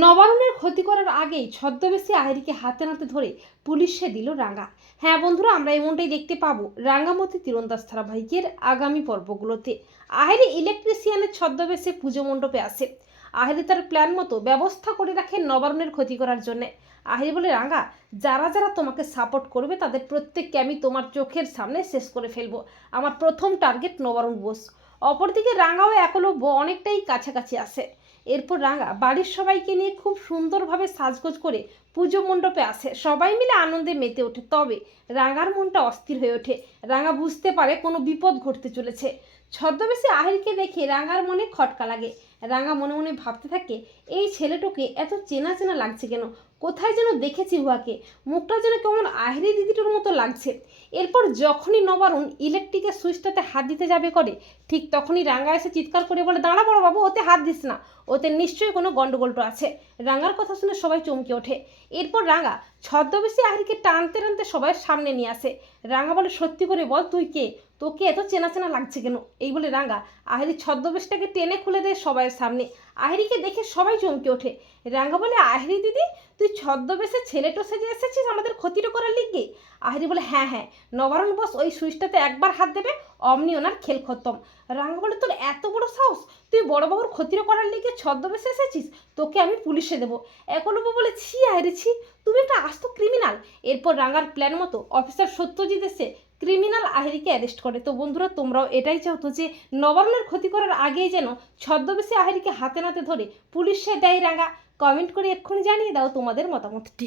নবারণের ক্ষতি করার আগেই ছদ্মবেশী আহিরিকে হাতে নাতে ধরে পুলিশে দিল রাঙ্গা হ্যাঁ বন্ধুরা, আমরা এমনটাই দেখতে পাবো রাঙ্গামতি তীরন্দাজ ধারাবাহিকের আগামী পর্বগুলোতে। আহিরি ইলেকট্রিশিয়ানের ছদ্মবেশে পুজো মণ্ডপে আসে। আহিরি তার প্ল্যান মতো ব্যবস্থা করে রাখে নবারণের ক্ষতি করার জন্যে। আহিরি বলে রাঙ্গা যারা যারা তোমাকে সাপোর্ট করবে তাদের প্রত্যেককে আমি তোমার চোখের সামনে শেষ করে ফেলব। আমার প্রথম টার্গেট নবারণ বোস। অপরদিকে রাঙাও একলব্য অনেকটাই কাছাকাছি আসে এরপর রাঙা বাড়ির সবাইকে নিয়ে খুব সুন্দরভাবে সাজগোজ করে পুজো মণ্ডপে আসে। সবাই মিলে আনন্দে মেতে ওঠে। তবে রাঙার মনটা অস্থির হয়ে ওঠে। রাঙা বুঝতে পারে কোনো বিপদ ঘটতে চলেছে। ছদ্মবেশী আহিরকে দেখে রাঙার মনে খটকা লাগে। রাঙা মনে মনে ভাবতে থাকে, এই ছেলেটাকে এত চেনা চেনা লাগছে কেন? কোথায় যেন দেখেছি উহাকে মুখটা যেন কেমন আহিরি দিদিটার মতো লাগছে। এরপর যখনই নবারুণ ইলেকট্রিকের সুইচটাতে হাত দিতে যাবে করে, ঠিক তখনই রাঙ্গা এসে চিৎকার করে বলে, দাঁড়া বড় বাবু, ওতে হাত দিস না। ওতে নিশ্চয়ই কোনো গন্ডগোলটা আছে। রাঙ্গার কথা শুনে সবাই চমকে ওঠে। এরপর রাঙ্গা ছদ্মবেশী আহিরিকে টানতে টানতে সবাই সামনে নিয়ে আসে। রাঙ্গা বলে, সত্যি করে বল, তুই কে? তোকে এত চেনা চেনা লাগছে কেন? এই বলে রাঙ্গা আহিরি ছদ্মবেশটাকে টেনে খুলে দেয় সবাইয়ের সামনে। আহিরিকে দেখে সবাই চমকে ওঠে। রাঙ্গা বলে, আহিরি দিদি তুই ছদ্মবেশে ছেলে টসে যে এসেছিস, আমাদের ক্ষতিটা করার লিগে? আহারি বলে হ্যাঁ হ্যাঁ। নবারণ বস ওই সুইচটাতে একবার হাত দেবে, অমনি ওনার খেল খতম। রাঙ্গা বলে, তোর এত বড় সাহস? তুই বড়বাবুর ক্ষতিটা করার লিগে ছদ্মবেশে এসেছিস? তোকে আমি পুলিশে দেবো। একলব্য বলে, ছি, আহারি, ছি। তুমি একটা আস্ত ক্রিমিনাল এরপর রাঙার প্ল্যান মতো অফিসার সত্যজিৎ এসে ক্রিমিনাল আহিরিকে অ্যারেস্ট করে। তো বন্ধুরা, তোমরাও এটাই চাও তো যে নবান্নের ক্ষতি করার আগেই যেন ছদ্মবেশী আহিরিকে হাতে নাতে ধরে পুলিশে দেয় রাঙা। কমেন্ট করে এক্ষুনি জানিয়ে দাও তোমাদের মতামতটি।